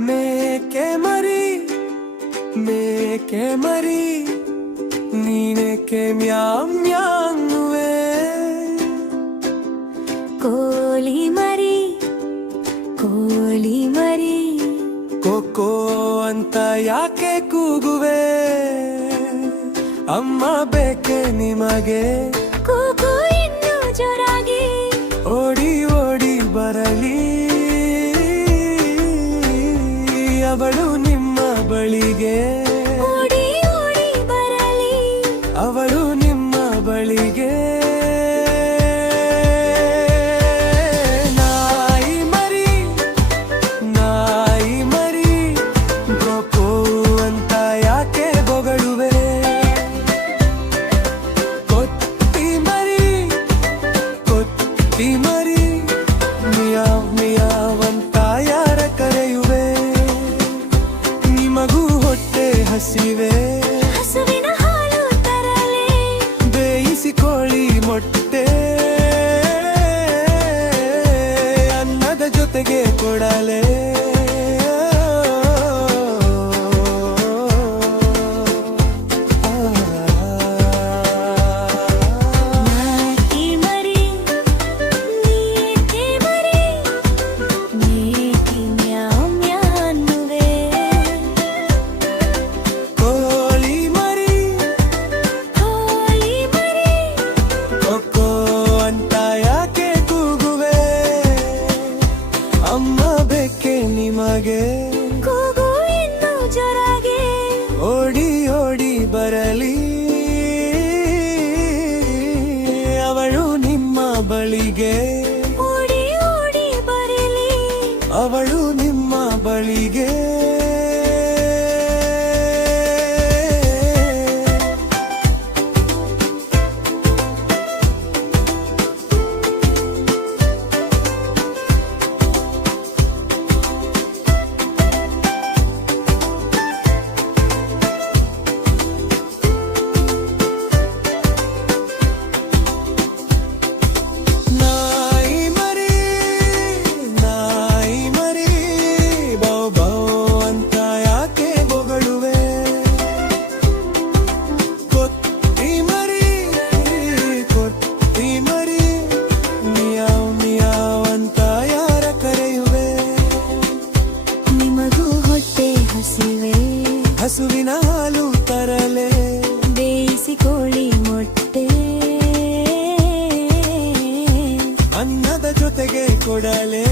ಮೇಕೆ ಮರಿ ಮೇಕೆ ಮರಿ ನೀನೇಕೆ ಮ್ಯಾವ್ ಮ್ಯಾವ್ ಅನ್ನುವೆ? ಕೋಳಿ ಮರಿ ಕೋಳಿ ಮರಿ ಕೊಕ್ಕೋ ಅಂತ ಯಾಕೆ ಕೂಗುವೆ? ಅಮ್ಮ ಬೇಕೆ ನಿಮಗೆ? ಕೂಗು ಇನ್ನೂ ಜೋರಾಗಿ ಓಡಿ ಓಡಿ ಬರಲಿ ಅವಳು ನಿಮ್ಮ ಬಳಿಗೆ. ಓಡಿ ಓಡಿ ಬರಲಿ ಅವಳು ನಿಮ್ಮ ಬಳಿಗೆ. ನಾಯಿ ಮರಿ ನಾಯಿ ಮರಿ ಕೊಕ್ಕೋ ಅಂತ ಯಾಕೆ ಬೊಗಳುವೆ? ಕೊತ್ತಿ ಮರಿ ಮಿಯಾವ್ ಮಿಯಾವ್ ಅಂತ ಯಾರ ಕರೆಯುವೆ? ನಿಮಗೂ ಹೊಟ್ಟೆ ಹಸಿವೆ? ಹಸುವಿನ ಹಾಲು ತರಲೆ ಬೇಯಿಸಿಕೊಳ್ಳಿ ಮೊಟ್ಟೆ ಅನ್ನದ ಜೊತೆಗೆ ಕೊಡಲೆ. ನಾಟಿ ಮರಿ ನೀಕೆ ಮರಿ ನೀತಿ ಮ್ಯಾವ್ ಮ್ಯಾವ್ ಅನ್ನುವೆ. ಕೋಳಿ ಮರಿ ಕೊಕ್ಕೋ ಅಂತ ಯಾಕೆ ಕೂಗುವೆ? ಅಮ್ಮ ಬೇಕೆ ನಿಮಗೆ? ಕೂಗು ಇನ್ನೂ ಜೋರಾಗಿ ಓಡಿ ಓಡಿ ಬರಲಿ ಅವಳು ನಿಮ್ಮ ಬಳಿಗೆ. ಓಡಿ ಓಡಿ ಬರಲಿ ಅವಳು ನಿಮ್ಮ ಬಳಿಗೆ. ನಾಯಿ ಮರಿ ಬೌ ಬೌ ಅಂತ ಯಾಕೆ ಬೊಗಳುವೆ? ಕೊತ್ತಿ ಮರಿ ಮಿಯಾವ್ ಮಿಯಾವ್ ಅಂತ ಯಾರ ಕರೆಯುವೆ? ನಿಮಗೂ ಹೊಟ್ಟೆ ಹಸಿವೆ? ಹಸುವಿನ ಹಾಲು ತರಲೆ ಬೇಯಿಸಿಕೊಳ್ಳಿ ಮೊಟ್ಟೆ ಅನ್ನದ ಜೊತೆಗೆ ಕೊಡಲೆ.